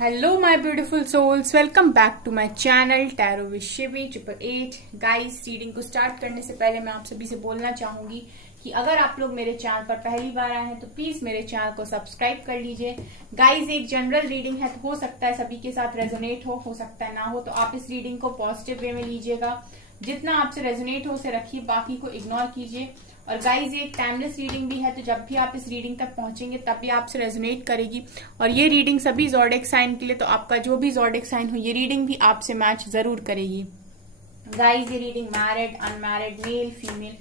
Hello my beautiful souls, welcome back to my channel tarot with Shivi 888। Guys, reading को start करने से पहले मैं आप सभी से बोलना चाहूंगी कि अगर आप लोग मेरे चैनल पर पहली बार आए हैं तो प्लीज मेरे चैनल को सब्सक्राइब कर लीजिए। गाइस, एक जनरल रीडिंग है तो हो सकता है सभी के साथ रेजोनेट हो सकता है ना हो, तो आप इस रीडिंग को पॉजिटिव वे में लीजिएगा। जितना आपसे रेजोनेट हो उसे रखिए, बाकी को इग्नोर कीजिए। और गाइज, ये एक टाइमलेस रीडिंग भी है, तो जब भी आप इस रीडिंग तक पहुंचेंगे तब भी आपसे रेजोनेट करेगी। और ये रीडिंग सभी ज़ोडिएक साइन के लिए, तो आपका जो भी ज़ोडिएक साइन हो ये रीडिंग भी आपसे मैच जरूर करेगी। गाइज, ये reading married, unmarried, male, female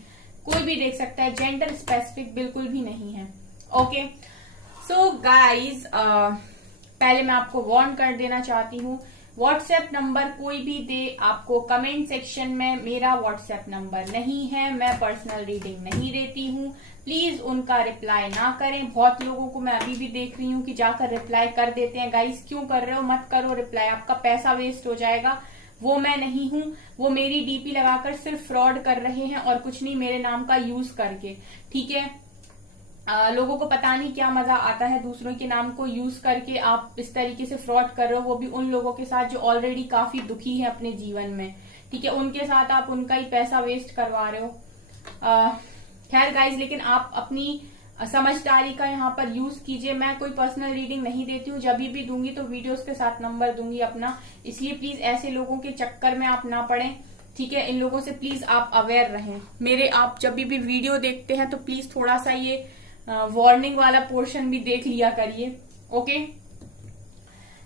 कोई भी देख सकता है, जेंडर स्पेसिफिक बिल्कुल भी नहीं है। ओके, सो गाइज, पहले मैं आपको वार्न कर देना चाहती हूँ, व्हाट्सएप नंबर कोई भी दे आपको कमेंट सेक्शन में, मेरा व्हाट्सएप नंबर नहीं है, मैं पर्सनल रीडिंग नहीं देती हूँ। प्लीज उनका रिप्लाई ना करें। बहुत लोगों को मैं अभी भी देख रही हूँ कि जाकर रिप्लाई कर देते हैं। गाइस, क्यों कर रहे हो? मत करो रिप्लाई, आपका पैसा वेस्ट हो जाएगा। वो मैं नहीं हूँ, वो मेरी डीपी लगाकर सिर्फ फ्रॉड कर रहे हैं और कुछ नहीं, मेरे नाम का यूज करके। ठीक है, लोगों को पता नहीं क्या मजा आता है दूसरों के नाम को यूज करके आप इस तरीके से फ्रॉड कर रहे हो, वो भी उन लोगों के साथ जो ऑलरेडी काफी दुखी है अपने जीवन में। ठीक है, उनके साथ आप उनका ही पैसा वेस्ट करवा रहे हो। खैर गाइज, लेकिन आप अपनी समझदारी का यहाँ पर यूज कीजिए। मैं कोई पर्सनल रीडिंग नहीं देती हूँ, जब भी दूंगी तो वीडियोस के साथ नंबर दूंगी अपना, इसलिए प्लीज ऐसे लोगों के चक्कर में आप ना पड़े। ठीक है, इन लोगों से प्लीज आप अवेयर रहें। मेरे आप जब भी वीडियो देखते हैं तो प्लीज थोड़ा सा ये वार्निंग वाला पोर्शन भी देख लिया करिए। ओके,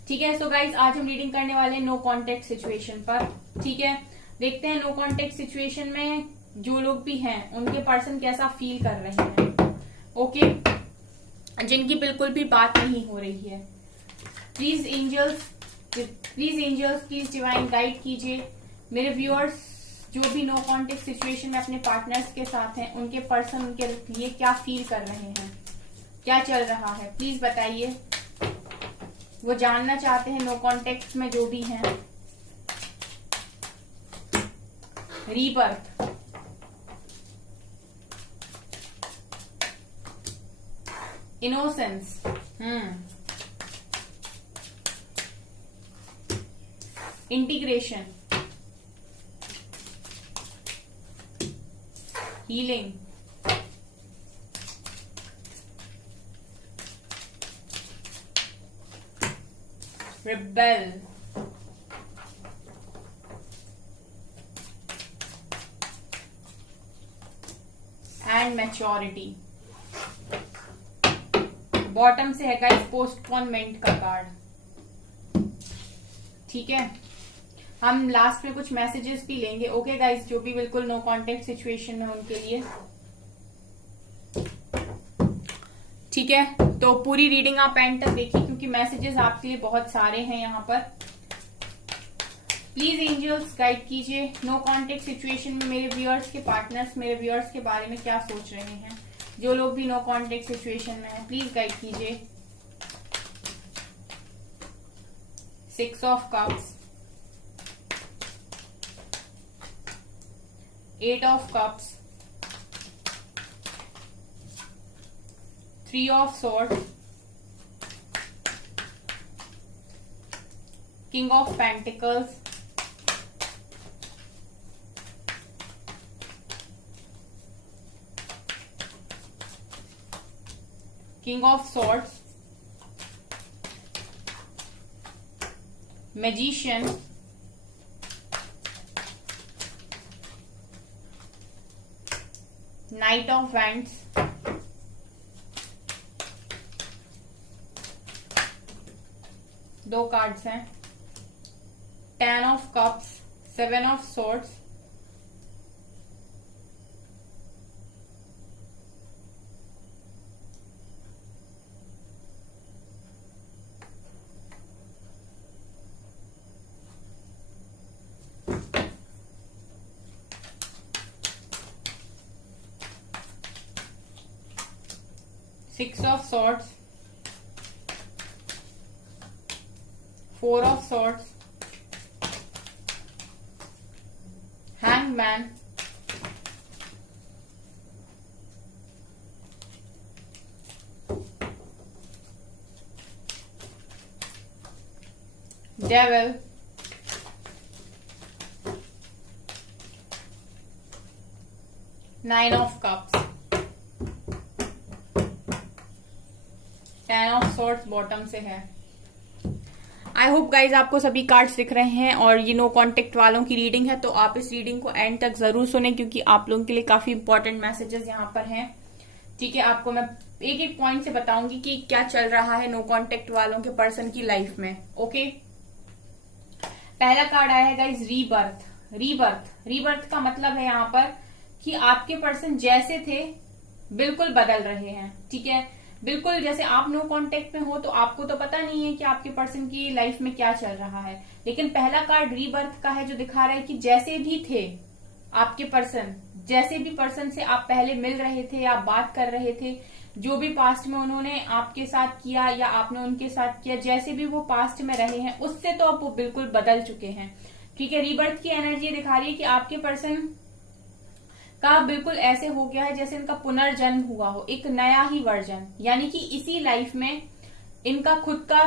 ठीक है। सो गाइज, आज हम रीडिंग करने वाले हैं नो कॉन्टेक्ट सिचुएशन पर। ठीक है, देखते हैं नो कॉन्टेक्ट सिचुएशन में जो लोग भी हैं उनके पर्सन कैसा फील कर रहे हैं। ओके, जिनकी बिल्कुल भी बात नहीं हो रही है। Please angels, please divine guide कीजिए मेरे व्यूअर्स, जो भी नो कॉन्टेक्ट सिचुएशन में अपने पार्टनर्स के साथ हैं, उनके पर्सन उनके लिए क्या फील कर रहे हैं, क्या चल रहा है, प्लीज बताइए। वो जानना चाहते हैं नो कॉन्टेक्ट में जो भी हैं। Rebirth, innocence, integration, healing, rebel, and maturity. Bottom से है गाइस पोस्टपोनमेंट का कार्ड। ठीक है, हम लास्ट में कुछ मैसेजेस भी लेंगे। ओके गाइस, जो भी बिल्कुल नो कॉन्टेक्ट सिचुएशन में उनके लिए। ठीक है, तो पूरी रीडिंग आप एंड तक देखिए क्योंकि मैसेजेस आपके लिए बहुत सारे हैं यहाँ पर। प्लीज एंजल्स गाइड कीजिए नो कॉन्टेक्ट सिचुएशन में मेरे व्यूअर्स के पार्टनर्स मेरे व्यूअर्स के बारे में क्या सोच रहे हैं। जो लोग भी नो कॉन्टेक्ट सिचुएशन में है प्लीज गाइड कीजिए। 6 of cups, 8 of cups, 3 of swords, king of pentacles, king of swords, magician, night of wands, दो कार्ड्स हैं। 10 of cups, 7 of swords, Six of swords, 4 of swords, hangman, devil, nine of cups, ten of swords bottom से है। I hope guys आपको सभी cards दिख रहे हैं और ये नो कॉन्टेक्ट वालों की रीडिंग है, तो आप इस रीडिंग को एंड तक जरूर सुने क्योंकि आप लोगों के लिए काफी इंपॉर्टेंट मैसेजेस यहाँ पर हैं। ठीक है, आपको मैं एक एक पॉइंट से बताऊंगी कि क्या चल रहा है नो कॉन्टेक्ट वालों के पर्सन की लाइफ में। ओके, पहला कार्ड आया है गाइज रीबर्थ। रीबर्थ, रीबर्थ का मतलब है यहाँ पर कि आपके पर्सन जैसे थे बिल्कुल बदल रहे हैं। ठीक है, बिल्कुल जैसे आप नो कांटेक्ट में हो तो आपको तो पता नहीं है कि आपके पर्सन की लाइफ में क्या चल रहा है, लेकिन पहला कार्ड रीबर्थ का है जो दिखा रहा है कि जैसे भी थे आपके पर्सन, जैसे भी पर्सन से आप पहले मिल रहे थे या बात कर रहे थे, जो भी पास्ट में उन्होंने आपके साथ किया या आपने उनके साथ किया, जैसे भी वो पास्ट में रहे हैं उससे तो अब वो बिल्कुल बदल चुके हैं। ठीक है, रीबर्थ की एनर्जी दिखा रही है कि आपके पर्सन का बिल्कुल ऐसे हो गया है जैसे इनका पुनर्जन्म हुआ हो, एक नया ही वर्जन, यानी कि इसी लाइफ में इनका खुद का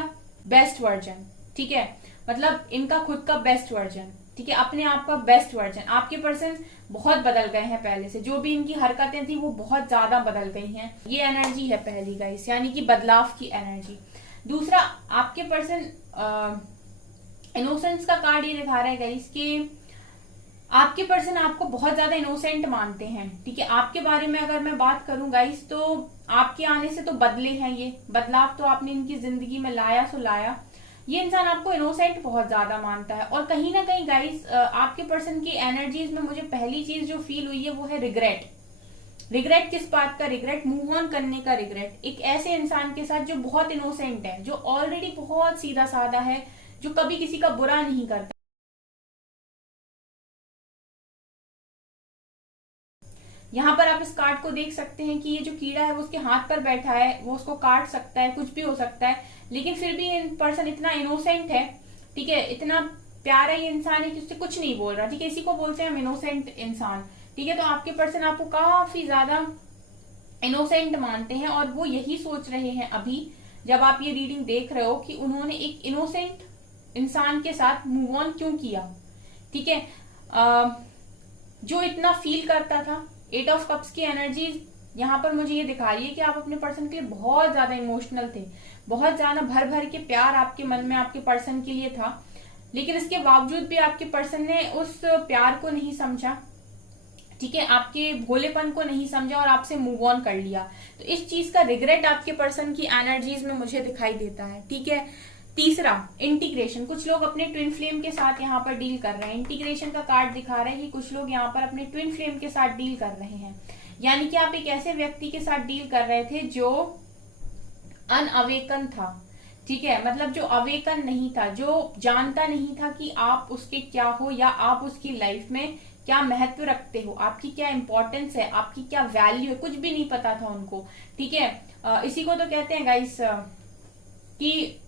बेस्ट वर्जन। ठीक है, मतलब इनका खुद का बेस्ट वर्जन। ठीक है, अपने आप का बेस्ट वर्जन। आपके पर्सन बहुत बदल गए हैं पहले से, जो भी इनकी हरकतें थी वो बहुत ज्यादा बदल गई हैं। ये एनर्जी है पहली गाइस, यानी कि बदलाव की एनर्जी। दूसरा, आपके पर्सन इनोसेंस का कार्ड ये दिखा रहा है गाइस कि आपके पर्सन आपको बहुत ज्यादा इनोसेंट मानते हैं। ठीक है, आपके बारे में अगर मैं बात करूं गाइस तो आपके आने से तो बदले हैं, ये बदलाव तो आपने इनकी जिंदगी में लाया सो लाया। ये इंसान आपको इनोसेंट बहुत ज्यादा मानता है और कहीं ना कहीं गाइस आपके पर्सन की एनर्जीज में मुझे पहली चीज जो फील हुई है वो है रिग्रेट। रिग्रेट किस बात का रिग्रेट? मूव ऑन करने का रिग्रेट। एक ऐसे इंसान के साथ जो बहुत इनोसेंट है, जो ऑलरेडी बहुत सीधा साधा है, जो कभी किसी का बुरा नहीं करता। यहाँ पर आप इस कार्ड को देख सकते हैं कि ये जो कीड़ा है वो उसके हाथ पर बैठा है, वो उसको काट सकता है, कुछ भी हो सकता है, लेकिन फिर भी पर्सन इतना इनोसेंट है। ठीक है, इतना प्यारा ये इंसान है कि उससे कुछ नहीं बोल रहा। ठीक है, इसी को बोलते हैं हम इनोसेंट इंसान। ठीक है, तो आपके पर्सन आपको काफी ज्यादा इनोसेंट मानते हैं और वो यही सोच रहे हैं अभी जब आप ये रीडिंग देख रहे हो कि उन्होंने एक इनोसेंट इंसान के साथ मूव ऑन क्यों किया। ठीक है, जो इतना फील करता था। एट ऑफ कप्स की एनर्जी यहाँ पर मुझे ये दिखा रही है कि आप अपने पर्सन के लिए बहुत ज्यादा इमोशनल थे, बहुत ज्यादा भर भर के प्यार आपके मन में आपके पर्सन के लिए था, लेकिन इसके बावजूद भी आपके पर्सन ने उस प्यार को नहीं समझा। ठीक है, आपके भोलेपन को नहीं समझा और आपसे मूव ऑन कर लिया। तो इस चीज का रिग्रेट आपके पर्सन की एनर्जीज में मुझे दिखाई देता है। ठीक है, तीसरा इंटीग्रेशन। कुछ लोग अपने ट्विन फ्लेम के साथ यहाँ पर डील कर रहे हैं। इंटीग्रेशन का कार्ड दिखा रहे हैं कि कुछ लोग यहाँ पर अपने ट्विन फ्लेम के साथ डील कर रहे हैं, यानी कि आप एक ऐसे व्यक्ति के साथ डील कर रहे थे जो अनअवेकन था। ठीक है, मतलब जो अवेकन नहीं था, जो जानता नहीं था कि आप उसके क्या हो या आप उसकी लाइफ में क्या महत्व रखते हो, आपकी क्या इंपॉर्टेंस है, आपकी क्या वैल्यू है, कुछ भी नहीं पता था उनको। ठीक है, इसी को तो कहते हैं गाइस कि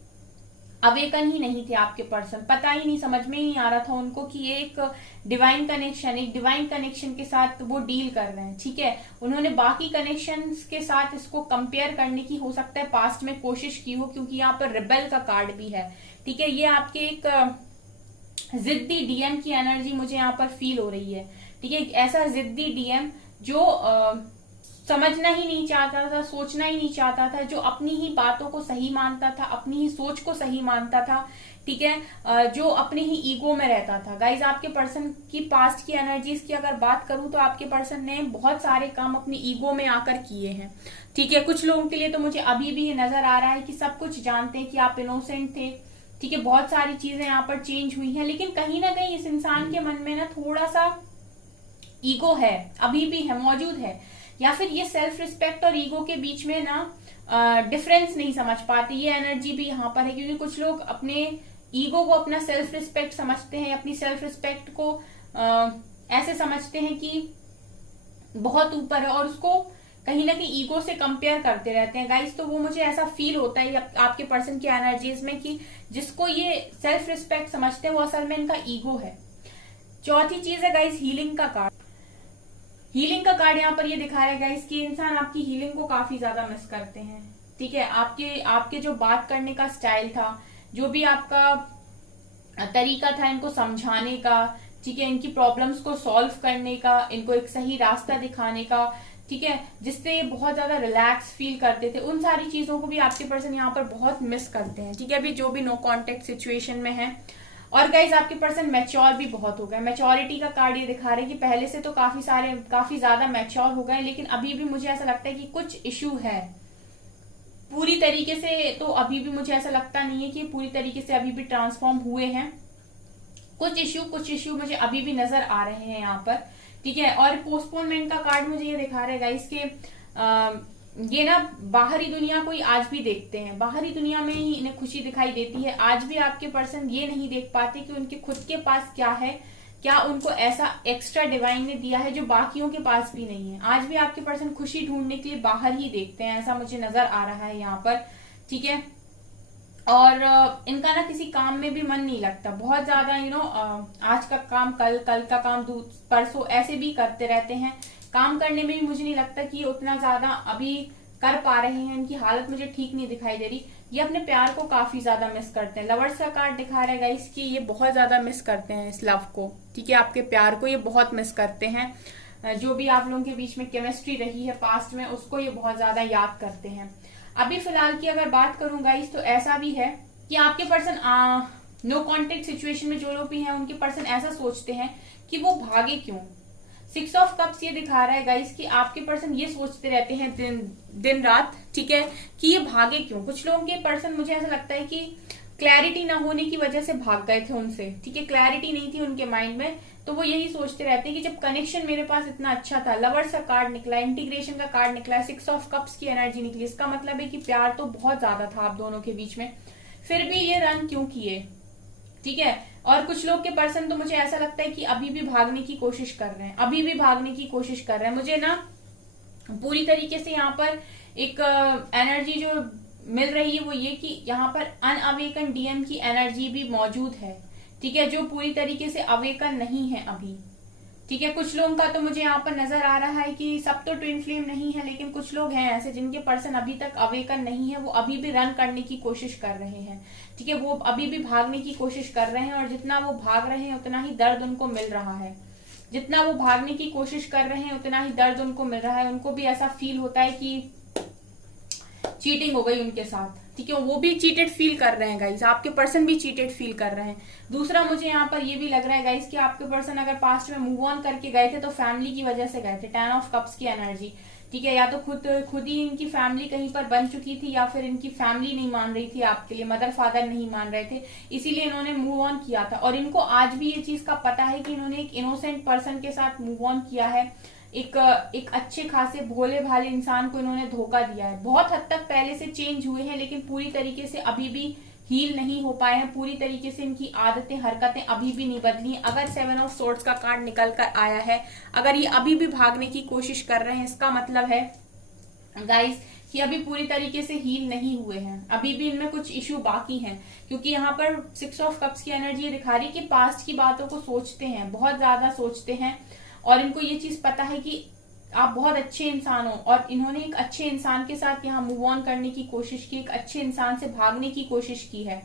अवेकन ही नहीं थे आपके पर्सन, पता ही नहीं, समझ में ही नहीं आ रहा था उनको कि ये एक डिवाइन कनेक्शन, एक डिवाइन कनेक्शन के साथ वो डील कर रहे हैं। ठीक है, उन्होंने बाकी कनेक्शंस के साथ इसको कंपेयर करने की हो सकता है पास्ट में कोशिश की हो, क्योंकि यहाँ पर रिबेल का कार्ड भी है। ठीक है, ये आपके एक जिद्दी डीएम की एनर्जी मुझे यहाँ पर फील हो रही है। ठीक है, ऐसा जिद्दी डीएम जो समझना ही नहीं चाहता था, सोचना ही नहीं चाहता था, जो अपनी ही बातों को सही मानता था, अपनी ही सोच को सही मानता था। ठीक है, जो अपने ही ईगो में रहता था। गाइज, आपके पर्सन की पास्ट की एनर्जीज की अगर बात करूं तो आपके पर्सन ने बहुत सारे काम अपनी ईगो में आकर किए हैं। ठीक है, कुछ लोगों के लिए तो मुझे अभी भी ये नजर आ रहा है कि सब कुछ जानते हैं कि आप इनोसेंट थे। ठीक है, बहुत सारी चीजें यहाँ पर चेंज हुई हैं, लेकिन कहीं ना कहीं इस इंसान के मन में ना थोड़ा सा ईगो है, अभी भी है, मौजूद है, या फिर ये सेल्फ रिस्पेक्ट और ईगो के बीच में ना डिफरेंस नहीं समझ पाते। ये एनर्जी भी यहाँ पर है, क्योंकि कुछ लोग अपने ईगो को अपना सेल्फ रिस्पेक्ट समझते हैं, अपनी सेल्फ रिस्पेक्ट को ऐसे समझते हैं कि बहुत ऊपर है और उसको कहीं ना कहीं ईगो से कंपेयर करते रहते हैं गाइस। तो वो मुझे ऐसा फील होता है आपके पर्सन की एनर्जीज में कि जिसको ये सेल्फ रिस्पेक्ट समझते हैं वो असल में इनका ईगो है। चौथी चीज है गाइस हीलिंग का कार्ड। हीलिंग का कार्ड यहाँ पर ये दिखा रहा है गाइस कि इंसान आपकी हीलिंग को काफी ज्यादा मिस करते हैं। ठीक है, आपके जो बात करने का स्टाइल था, जो भी आपका तरीका था इनको समझाने का, ठीक है, इनकी प्रॉब्लम्स को सॉल्व करने का, इनको एक सही रास्ता दिखाने का, ठीक है, जिससे ये बहुत ज्यादा रिलैक्स फील करते थे। उन सारी चीजों को भी आपके पर्सन यहाँ पर बहुत मिस करते हैं, ठीक है, अभी जो भी नो कांटेक्ट सिचुएशन में है। और गाइज आपके पर्सन मैच्योर भी बहुत हो गए। मैच्योरिटी का कार्ड ये दिखा रहे हैं कि पहले से तो काफी ज्यादा मैच्योर हो गए, लेकिन अभी भी मुझे ऐसा लगता है कि कुछ इश्यू है। पूरी तरीके से तो अभी भी मुझे ऐसा लगता नहीं है कि पूरी तरीके से अभी भी ट्रांसफॉर्म हुए हैं। कुछ इश्यू मुझे अभी भी नजर आ रहे हैं यहाँ पर, ठीक है। और पोस्टपोनमेंट का कार्ड मुझे ये दिखा रहा है गाइस के ये ना बाहरी दुनिया को ही आज भी देखते हैं, बाहरी दुनिया में ही इन्हें खुशी दिखाई देती है। आज भी आपके पर्सन ये नहीं देख पाते कि उनके खुद के पास क्या है, क्या उनको ऐसा एक्स्ट्रा डिवाइन ने दिया है जो बाकियों के पास भी नहीं है। आज भी आपके पर्सन खुशी ढूंढने के लिए बाहर ही देखते हैं, ऐसा मुझे नजर आ रहा है यहाँ पर, ठीक है। और इनका ना किसी काम में भी मन नहीं लगता, बहुत ज्यादा आज का काम कल, कल का काम परसों, ऐसे भी करते रहते हैं। काम करने में भी मुझे नहीं लगता कि ये उतना ज्यादा अभी कर पा रहे हैं, इनकी हालत मुझे ठीक नहीं दिखाई दे रही। ये अपने प्यार को काफी ज्यादा मिस करते हैं। लवर्स का कार्ड दिखा रहा है गाइस कि ये बहुत ज्यादा मिस करते हैं इस लव को, ठीक है, आपके प्यार को ये बहुत मिस करते हैं। जो भी आप लोगों के बीच में केमिस्ट्री रही है पास्ट में, उसको ये बहुत ज्यादा याद करते हैं। अभी फिलहाल की अगर बात करूं गाइस, तो ऐसा भी है कि आपके पर्सन नो कांटेक्ट सिचुएशन में जो लोग भी हैं, उनके पर्सन ऐसा सोचते हैं कि वो भागे क्यों। 6 ऑफ कप्स ये दिखा रहा है गाइस कि आपके पर्सन ये सोचते रहते हैं दिन रात, ठीक है, कि ये भागे क्यों। कुछ लोगों के पर्सन मुझे ऐसा लगता है कि क्लैरिटी ना होने की वजह से भाग गए थे उनसे, ठीक है, क्लैरिटी नहीं थी उनके माइंड में, तो वो यही सोचते रहते हैं कि जब कनेक्शन मेरे पास इतना अच्छा था। लवर्स का कार्ड निकला, इंटीग्रेशन का कार्ड निकला, 6 ऑफ कप्स की एनर्जी निकली, इसका मतलब है कि प्यार तो बहुत ज्यादा था आप दोनों के बीच में, फिर भी ये रन क्यों किए, ठीक है। और कुछ लोग के पर्सन तो मुझे ऐसा लगता है कि अभी भी भागने की कोशिश कर रहे हैं, अभी भी भागने की कोशिश कर रहे हैं। मुझे ना पूरी तरीके से यहाँ पर एक एनर्जी जो मिल रही है वो ये कि यहाँ पर अनअवेकन डीएम की एनर्जी भी मौजूद है, ठीक है, जो पूरी तरीके से अवेकन नहीं है अभी, ठीक है। कुछ लोगों का तो मुझे यहाँ पर नजर आ रहा है कि सब तो ट्विन फ्लेम नहीं है, लेकिन कुछ लोग हैं ऐसे जिनके पर्सन अभी तक अवेकन नहीं है, वो अभी भी रन करने की कोशिश कर रहे हैं, ठीक है, वो अभी भी भागने की कोशिश कर रहे हैं। और जितना वो भाग रहे हैं उतना ही दर्द उनको मिल रहा है, जितना वो भागने की कोशिश कर रहे हैं उतना ही दर्द उनको मिल रहा है। उनको भी ऐसा फील होता है कि चीटिंग हो गई उनके साथ, ठीक है, वो भी चीटेड फील कर रहे हैं गाइस, आपके पर्सन भी चीटेड फील कर रहे हैं। दूसरा मुझे यहाँ पर ये भी लग रहा है गाइस कि आपके पर्सन अगर पास्ट में मूव ऑन करके गए थे तो फैमिली की वजह से गए थे। 10 ऑफ कप्स की एनर्जी, ठीक है, या तो खुद ही इनकी फैमिली कहीं पर बन चुकी थी, या फिर इनकी फैमिली नहीं मान रही थी आपके लिए, मदर फादर नहीं मान रहे थे, इसीलिए इन्होंने मूव ऑन किया था। और इनको आज भी ये चीज का पता है कि इन्होंने एक इनोसेंट पर्सन के साथ मूव ऑन किया है, एक अच्छे खासे भोले भाले इंसान को इन्होंने धोखा दिया है। बहुत हद तक पहले से चेंज हुए हैं, लेकिन पूरी तरीके से अभी भी हील नहीं हो पाए हैं, पूरी तरीके से इनकी आदतें हरकतें अभी भी नहीं बदली हैं। अगर 7 ऑफ सोर्ड्स का कार्ड निकल कर आया है, अगर ये अभी भी भागने की कोशिश कर रहे हैं, इसका मतलब है गाइस कि अभी पूरी तरीके से हील नहीं हुए हैं, अभी भी इनमें कुछ इश्यू बाकी हैं। क्योंकि यहाँ पर 6 ऑफ कप्स की एनर्जी ये दिखा रही है कि पास्ट की बातों को सोचते हैं, बहुत ज्यादा सोचते हैं, और इनको ये चीज पता है कि आप बहुत अच्छे इंसान हो, और इन्होंने एक अच्छे इंसान के साथ यहाँ मूव ऑन करने की कोशिश की, एक अच्छे इंसान से भागने की कोशिश की है।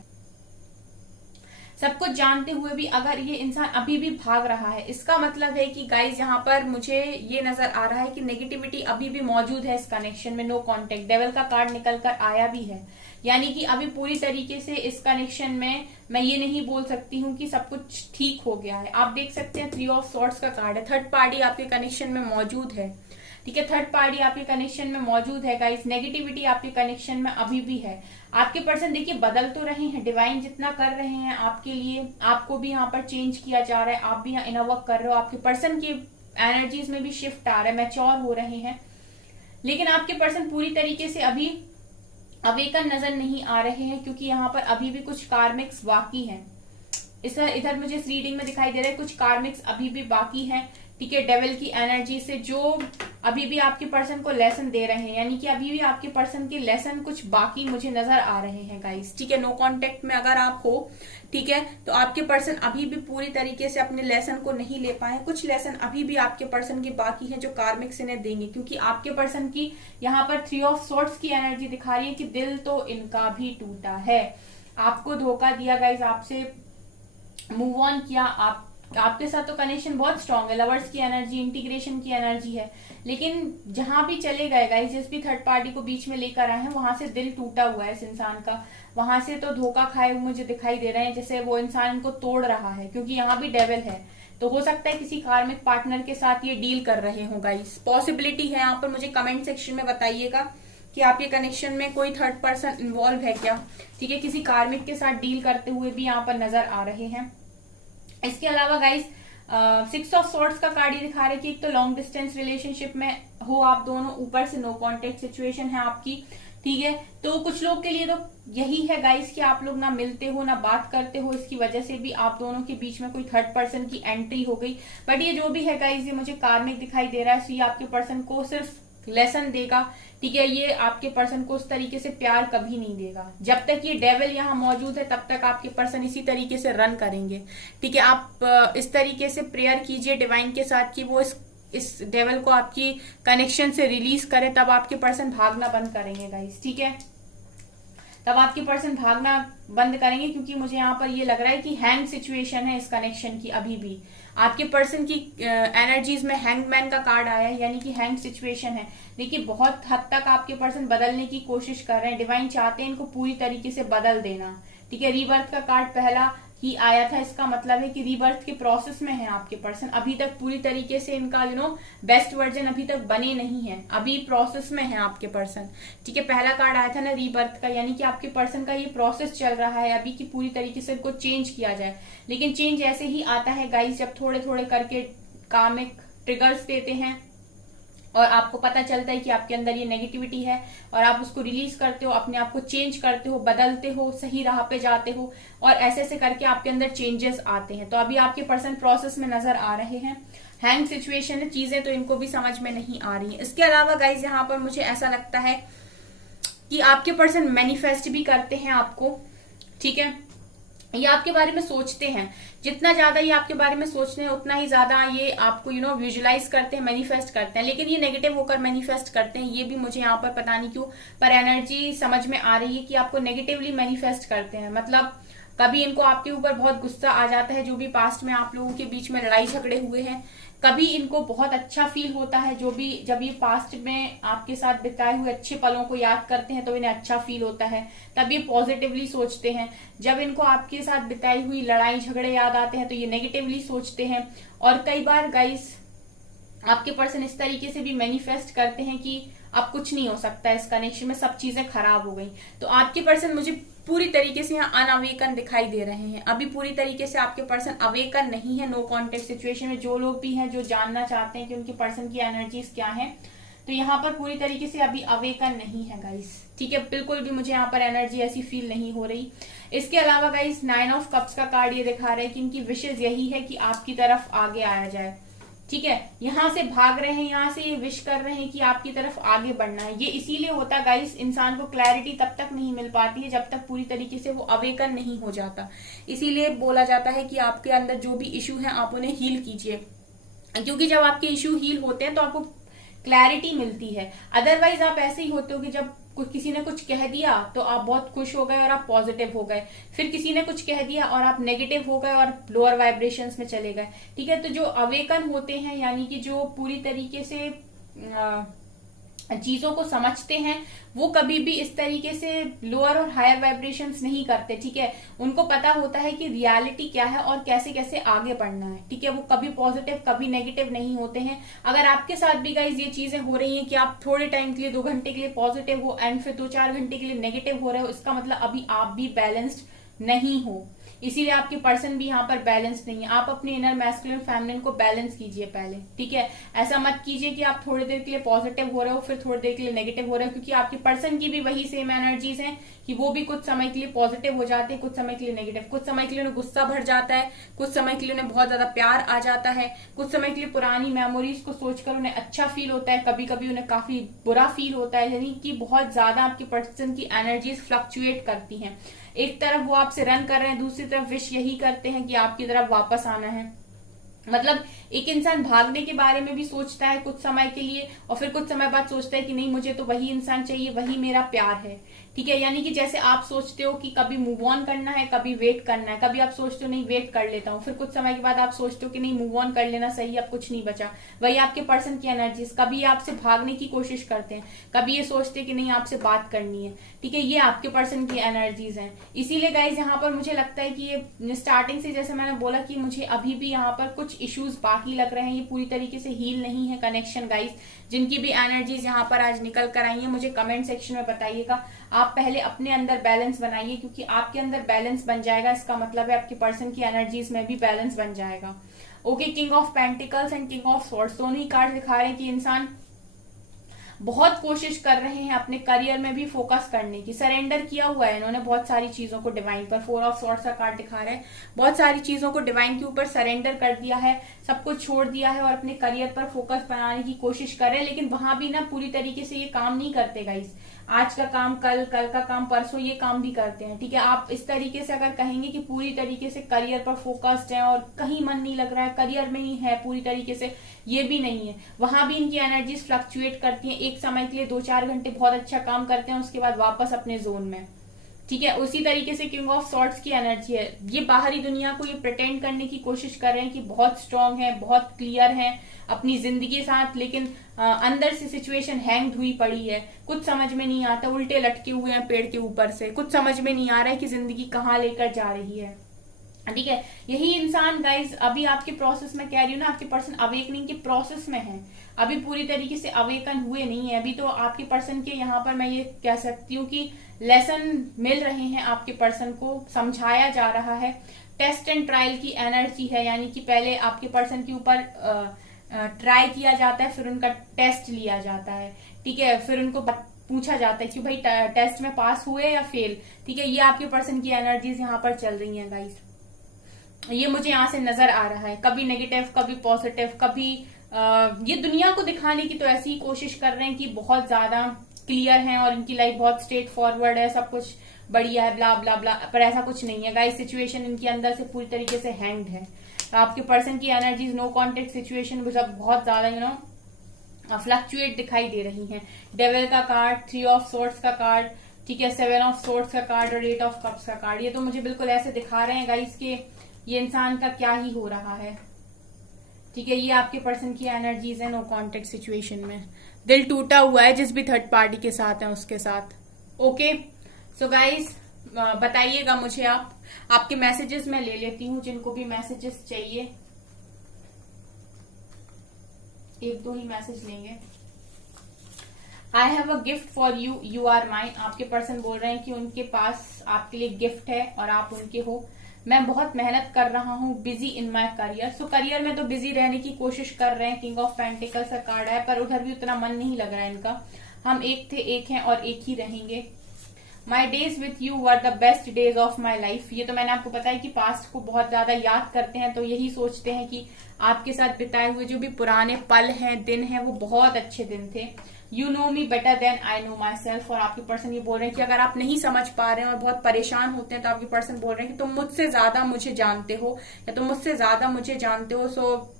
सब कुछ जानते हुए भी अगर ये इंसान अभी भी भाग रहा है, इसका मतलब है कि गाइज यहाँ पर मुझे ये नजर आ रहा है कि नेगेटिविटी अभी भी मौजूद है इस कनेक्शन में। नो कांटेक्ट, डेविल का कार्ड निकल कर आया भी है, यानी कि अभी पूरी तरीके से इस कनेक्शन में मैं ये नहीं बोल सकती हूँ कि सब कुछ ठीक हो गया है। आप देख सकते हैं 3 ऑफ सॉर्ड्स का कार्ड है, थर्ड पार्टी आपके कनेक्शन में मौजूद है, ठीक है, थर्ड पार्टी आपके कनेक्शन में मौजूद है गाइस। नेगेटिविटी आपके कनेक्शन में अभी भी है। आपके पर्सन देखिए बदल तो रहे हैं, डिवाइन जितना कर रहे हैं आपके लिए, आपको भी यहाँ पर चेंज किया जा रहा है, आप भी यहाँ इनर वर्क कर रहे हो, आपके पर्सन की एनर्जीज में भी शिफ्ट आ रहा है, मैच्योर हो रहे हैं, लेकिन आपके पर्सन पूरी तरीके से अभी अवेकन नजर नहीं आ रहे हैं, क्योंकि यहाँ पर अभी भी कुछ कार्मिक्स बाकी हैं। इधर मुझे इस रीडिंग में दिखाई दे रहा है कुछ कार्मिक्स अभी भी बाकी हैं, ठीक है, डेविल की एनर्जी से, जो अभी भी आपके पर्सन को लेसन दे रहे हैं, यानी कि अभी भी आपके पर्सन के लेसन कुछ बाकी मुझे नजर आ रहे हैं गाइस, ठीक है। नो कांटेक्ट में अगर आप हो, ठीक है, तो आपके पर्सन अभी भी पूरी तरीके से अपने लेसन को नहीं ले पाए, कुछ लेसन अभी भी आपके पर्सन के बाकी हैं जो कार्मिक्स इन्हें देंगे, क्योंकि आपके पर्सन की यहाँ पर 3 ऑफ सॉर्ड्स की एनर्जी दिखा रही है कि दिल तो इनका भी टूटा है, आपको धोखा दिया गाइस, आपसे मूव ऑन किया। आपके साथ तो कनेक्शन बहुत स्ट्रांग है, लवर्स की एनर्जी, इंटीग्रेशन की एनर्जी है, लेकिन जहां भी चले गए गाइस, जिस भी थर्ड पार्टी को बीच में लेकर आए हैं, वहां से दिल टूटा हुआ है इस इंसान का। वहां से तो धोखा खाए हुए मुझे दिखाई दे रहे हैं, जैसे वो इंसान इनको तोड़ रहा है, क्योंकि यहाँ भी डेविल है। तो हो सकता है किसी कार्मिक पार्टनर के साथ ये डील कर रहे हो गाइस, पॉसिबिलिटी है यहाँ पर। मुझे कमेंट सेक्शन में बताइएगा कि आपके कनेक्शन में कोई थर्ड पर्सन इन्वॉल्व है क्या, ठीक है। किसी कार्मिक के साथ डील करते हुए भी यहाँ पर नजर आ रहे हैं। इसके अलावा गाइस 6 ऑफ सॉर्ड्स का कार्ड ये दिखा रहा है कि एक तो लॉन्ग डिस्टेंस रिलेशनशिप में हो आप दोनों, ऊपर से नो कॉन्टेक्ट सिचुएशन है आपकी, ठीक है। तो कुछ लोग के लिए तो यही है गाइस कि आप लोग ना मिलते हो ना बात करते हो, इसकी वजह से भी आप दोनों के बीच में कोई थर्ड पर्सन की एंट्री हो गई। बट ये जो भी है गाइस, ये मुझे कार्मिक दिखाई दे रहा है, सो ये आपके पर्सन को सिर्फ लेसन देगा, ठीक है। ये आपके पर्सन को उस तरीके से प्यार कभी नहीं देगा। जब तक ये डेविल यहाँ मौजूद है तब तक आपके पर्सन इसी तरीके से रन करेंगे, ठीक है। आप इस तरीके से प्रेयर कीजिए डिवाइन के साथ कि वो इस डेविल को आपकी कनेक्शन से रिलीज करे, तब आपके पर्सन भागना बंद करेंगे गाइस, ठीक है। तब आपके पर्सन भागना बंद करेंगे, क्योंकि मुझे यहाँ पर ये लग रहा है कि हैंग सिचुएशन है इस कनेक्शन की। अभी भी आपके पर्सन की एनर्जीज में हैंगमैन का कार्ड आया है, यानी कि हैंग सिचुएशन है। देखिए बहुत हद तक आपके पर्सन बदलने की कोशिश कर रहे हैं, डिवाइन चाहते हैं इनको पूरी तरीके से बदल देना, ठीक है। रीबर्थ का कार्ड पहला ही आया था, इसका मतलब है कि रीबर्थ के प्रोसेस में है आपके पर्सन। अभी तक पूरी तरीके से इनका बेस्ट वर्जन अभी तक बने नहीं है, अभी प्रोसेस में है आपके पर्सन, ठीक है। पहला कार्ड आया था ना रीबर्थ का, यानी कि आपके पर्सन का ये प्रोसेस चल रहा है अभी कि पूरी तरीके से इनको चेंज किया जाए। लेकिन चेंज ऐसे ही आता है गाइस जब थोड़े थोड़े करके कार्मिक ट्रिगर्स देते हैं और आपको पता चलता है कि आपके अंदर ये नेगेटिविटी है, और आप उसको रिलीज करते हो, अपने आप को चेंज करते हो, बदलते हो, सही राह पे जाते हो, और ऐसे ऐसे करके आपके अंदर चेंजेस आते हैं। तो अभी आपके पर्सन प्रोसेस में नजर आ रहे हैं। हैंग सिचुएशन है, चीजें तो इनको भी समझ में नहीं आ रही है। इसके अलावा गाइज यहाँ पर मुझे ऐसा लगता है कि आपके पर्सन मैनिफेस्ट भी करते हैं आपको, ठीक है। ये आपके बारे में सोचते हैं, जितना ज्यादा ये आपके बारे में सोचते हैं उतना ही ज्यादा ये आपको विजुलाइज करते हैं, मैनिफेस्ट करते हैं। लेकिन ये नेगेटिव होकर मैनिफेस्ट करते हैं, ये भी मुझे यहाँ पर पता नहीं क्यों पर एनर्जी समझ में आ रही है कि आपको नेगेटिवली मैनिफेस्ट करते हैं। मतलब कभी इनको आपके ऊपर बहुत गुस्सा आ जाता है, जो भी पास्ट में आप लोगों के बीच में लड़ाई झगड़े हुए हैं। कभी इनको बहुत अच्छा फील होता है, जब ये पास्ट में आपके साथ बिताए हुए अच्छे पलों को याद करते हैं तो इन्हें अच्छा फील होता है, तब ये पॉजिटिवली सोचते हैं। जब इनको आपके साथ बिताई हुई लड़ाई झगड़े याद आते हैं तो ये नेगेटिवली सोचते हैं। और कई बार गाइस आपके पर्सन इस तरीके से भी मैनिफेस्ट करते हैं कि अब कुछ नहीं हो सकता, इस कनेक्शन में सब चीजें खराब हो गई। तो आपके पर्सन मुझे पूरी तरीके से यहाँ अनअवेकन दिखाई दे रहे हैं। अभी पूरी तरीके से आपके पर्सन अवेकन नहीं है नो कॉन्टेक्ट सिचुएशन में। जो लोग भी हैं जो जानना चाहते हैं कि उनके पर्सन की एनर्जीज क्या है, तो यहाँ पर पूरी तरीके से अभी अवेकन नहीं है गाइस, ठीक है। बिल्कुल भी मुझे यहाँ पर एनर्जी ऐसी फील नहीं हो रही। इसके अलावा गाइस 9 ऑफ कप्स का कार्ड ये दिखा रहा है कि इनकी विशेष यही है कि आपकी तरफ आगे आया जाए, ठीक है। यहां से भाग रहे हैं, यहां से ये विश कर रहे हैं कि आपकी तरफ आगे बढ़ना है। ये इसीलिए होता गाइस, इंसान को क्लैरिटी तब तक नहीं मिल पाती है जब तक पूरी तरीके से वो अवेकन नहीं हो जाता। इसीलिए बोला जाता है कि आपके अंदर जो भी इश्यू है आप उन्हें हील कीजिए, क्योंकि जब आपके इश्यू हील होते हैं तो आपको क्लैरिटी मिलती है। अदरवाइज आप ऐसे ही होते हो कि जब किसी ने कुछ कह दिया तो आप बहुत खुश हो गए और आप पॉजिटिव हो गए, फिर किसी ने कुछ कह दिया और आप नेगेटिव हो गए और लोअर वाइब्रेशंस में चले गए, ठीक है। तो जो अवेकन होते हैं, यानी कि जो पूरी तरीके से चीजों को समझते हैं, वो कभी भी इस तरीके से लोअर और हायर वाइब्रेशंस नहीं करते, ठीक है। उनको पता होता है कि रियलिटी क्या है और कैसे कैसे आगे बढ़ना है, ठीक है। वो कभी पॉजिटिव कभी नेगेटिव नहीं होते हैं। अगर आपके साथ भी गाइज ये चीजें हो रही हैं कि आप थोड़े टाइम के लिए 2 घंटे के लिए पॉजिटिव हो एंड फिर 2-4 घंटे के लिए नेगेटिव हो रहे हो, इसका मतलब अभी आप भी बैलेंस्ड नहीं हो, इसीलिए आपके पर्सन भी यहाँ पर बैलेंस नहीं है। आप अपने इनर मैस्कुलिन फेमिनिन को बैलेंस कीजिए पहले, ठीक है। ऐसा मत कीजिए कि आप थोड़ी देर के लिए पॉजिटिव हो रहे हो फिर थोड़ी देर के लिए नेगेटिव हो रहे हो, क्योंकि आपके पर्सन की भी वही सेम एनर्जीज हैं कि वो भी कुछ समय के लिए पॉजिटिव हो जाते हैं, कुछ समय के लिए नेगेटिव। कुछ समय के लिए उन्हें गुस्सा भर जाता है, कुछ समय के लिए उन्हें बहुत ज्यादा प्यार आ जाता है, कुछ समय के लिए पुरानी मेमोरीज को सोचकर उन्हें अच्छा फील होता है, कभी कभी उन्हें काफी बुरा फील होता है। यानी कि बहुत ज्यादा आपके पर्सन की एनर्जीज फ्लक्चुएट करती हैं। एक तरफ वो आपसे रन कर रहे हैं, दूसरी तरफ विश यही करते हैं कि आपकी तरफ वापस आना है। मतलब एक इंसान भागने के बारे में भी सोचता है कुछ समय के लिए और फिर कुछ समय बाद सोचता है कि नहीं, मुझे तो वही इंसान चाहिए, वही मेरा प्यार है, ठीक है, यानी कि जैसे आप सोचते हो कि कभी मूव ऑन करना है, कभी वेट करना है, कभी आप सोचते हो नहीं वेट कर लेता हूँ, फिर कुछ समय के बाद आप सोचते हो कि नहीं मूव ऑन कर लेना सही, अब कुछ नहीं बचा। वही आपके पर्सन की एनर्जीज, कभी आपसे भागने की कोशिश करते हैं, कभी ये सोचते हैं कि नहीं आपसे बात करनी है। ठीक है, ये आपके पर्सन की एनर्जीज हैं। इसीलिए गाइज यहाँ पर मुझे लगता है कि ये स्टार्टिंग से जैसे मैंने बोला कि मुझे अभी भी यहाँ पर कुछ इश्यूज बाकी लग रहे हैं, ये पूरी तरीके से हील नहीं है कनेक्शन गाइज। जिनकी भी एनर्जीज यहाँ पर आज निकल कर आई है मुझे कमेंट सेक्शन में बताइएगा। आप पहले अपने अंदर बैलेंस बनाइए, क्योंकि आपके अंदर बैलेंस बन जाएगा, इसका मतलब है आपके पर्सन की एनर्जीज में भी बैलेंस बन जाएगा। Okay, king of pentacles and king of swords दोनों ही कार्ड दिखा रहे हैं कि इंसान बहुत कोशिश कर रहे हैं अपने करियर में भी फोकस करने की। सरेंडर किया हुआ है इन्होंने बहुत सारी चीजों को डिवाइन पर। 4 ऑफ स्वॉर्ड्स का कार्ड दिखा रहा है, बहुत सारी चीजों को डिवाइन के ऊपर सरेंडर कर दिया है, सब कुछ छोड़ दिया है और अपने करियर पर फोकस बनाने की कोशिश कर रहे हैं। लेकिन वहां भी ना पूरी तरीके से ये काम नहीं करते गाइस। आज का काम कल, कल का काम परसों, ये काम भी करते हैं। ठीक है, आप इस तरीके से अगर कहेंगे कि पूरी तरीके से करियर पर फोकस्ड है और कहीं मन नहीं लग रहा है, करियर में ही है पूरी तरीके से, ये भी नहीं है। वहां भी इनकी एनर्जीज फ्लक्चुएट करती हैं। एक समय के लिए 2-4 घंटे बहुत अच्छा काम करते हैं, उसके बाद वापस अपने जोन में। ठीक है, उसी तरीके से किंग ऑफ सॉर्ड्स की एनर्जी है। ये बाहरी दुनिया को ये प्रिटेंड करने की कोशिश कर रहे हैं कि बहुत स्ट्रांग है, बहुत क्लियर है अपनी जिंदगी के साथ, लेकिन अंदर से सिचुएशन हैंग हुई पड़ी है। कुछ समझ में नहीं आता, उल्टे लटके हुए हैं पेड़ के ऊपर से, कुछ समझ में नहीं आ रहा है कि जिंदगी कहाँ लेकर जा रही है। ठीक है, यही इंसान गाइज अभी आपके प्रोसेस में, कह रही हूँ ना, आपके पर्सन अवेकनिंग के प्रोसेस में है, अभी पूरी तरीके से अवेकन हुए नहीं है। अभी तो आपके पर्सन के यहाँ पर मैं ये कह सकती हूँ कि लेसन मिल रहे हैं, आपके पर्सन को समझाया जा रहा है। टेस्ट एंड ट्रायल की एनर्जी है, यानी कि पहले आपके पर्सन के ऊपर ट्राई किया जाता है, फिर उनका टेस्ट लिया जाता है। ठीक है, फिर उनको पूछा जाता है कि भाई टेस्ट में पास हुए या फेल। ठीक है, ये आपके पर्सन की एनर्जीज यहाँ पर चल रही हैं गाइस। ये मुझे यहाँ से नजर आ रहा है, कभी नेगेटिव, कभी पॉजिटिव, कभी ये दुनिया को दिखाने की तो ऐसी ही कोशिश कर रहे हैं कि बहुत ज्यादा क्लियर हैं और इनकी लाइफ बहुत स्ट्रेट फॉरवर्ड है, सब कुछ बढ़िया है, ब्ला ब्ला ब्ला, पर ऐसा कुछ नहीं है गाइस। सिचुएशन इनके अंदर से पूरी तरीके से हैंग्ड है। आपके पर्सन की एनर्जीज नो कॉन्टेक्ट सिचुएशन बहुत ज्यादा फ्लक्चुएट दिखाई दे रही हैं। डेविल का कार्ड, 3 ऑफ सोर्ड्स का कार्ड, ठीक है, 7 ऑफ सोर्ड्स का कार्ड और 8 ऑफ कप्स का कार्ड, ये तो मुझे बिल्कुल ऐसे दिखा रहे हैं गाइस कि ये इंसान का क्या ही हो रहा है। ठीक है, ये आपके पर्सन की एनर्जीज है नो कॉन्टेक्ट सिचुएशन में। दिल टूटा हुआ है जिस भी थर्ड पार्टी के साथ है उसके साथ। ओके, सो गाइस बताइएगा मुझे, आपके मैसेजेस मैं ले लेती हूँ, जिनको भी मैसेजेस चाहिए। 1-2 ही मैसेज लेंगे। I have a gift for you, you are mine. आपके पर्सन बोल रहे हैं कि उनके पास आपके लिए गिफ्ट है और आप उनके हो। मैं बहुत मेहनत कर रहा हूँ, busy in my career. So career में तो बिजी रहने की कोशिश कर रहे हैं। किंग ऑफ पेंटिकल्स का कार्ड है, पर उधर भी उतना मन नहीं लग रहा है इनका। हम एक थे, एक हैं और एक ही रहेंगे। My days with you were the best days of my life. ये तो मैंने आपको बताया कि पास्ट को बहुत ज्यादा याद करते हैं, तो यही सोचते हैं कि आपके साथ बिताए हुए जो भी पुराने पल हैं, दिन हैं, वो बहुत अच्छे दिन थे। You know me better than I know myself. और आपके पर्सन ये बोल रहे हैं कि अगर आप नहीं समझ पा रहे हैं और बहुत परेशान होते हैं, तो आपके पर्सन बोल रहे हैं कि तुम मुझसे ज्यादा मुझे जानते हो या तुम मुझसे ज्यादा मुझे जानते हो, सो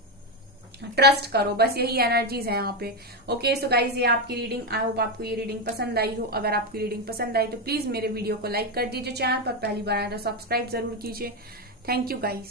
ट्रस्ट करो। बस यही एनर्जीज है यहाँ पे। ओके, सो गाइज ये आपकी रीडिंग, आई होप आपको ये रीडिंग पसंद आई हो। अगर आपकी रीडिंग पसंद आई तो प्लीज मेरे वीडियो को लाइक कर दीजिए, चैनल पर पहली बार आए तो सब्सक्राइब जरूर कीजिए। Thank you guys.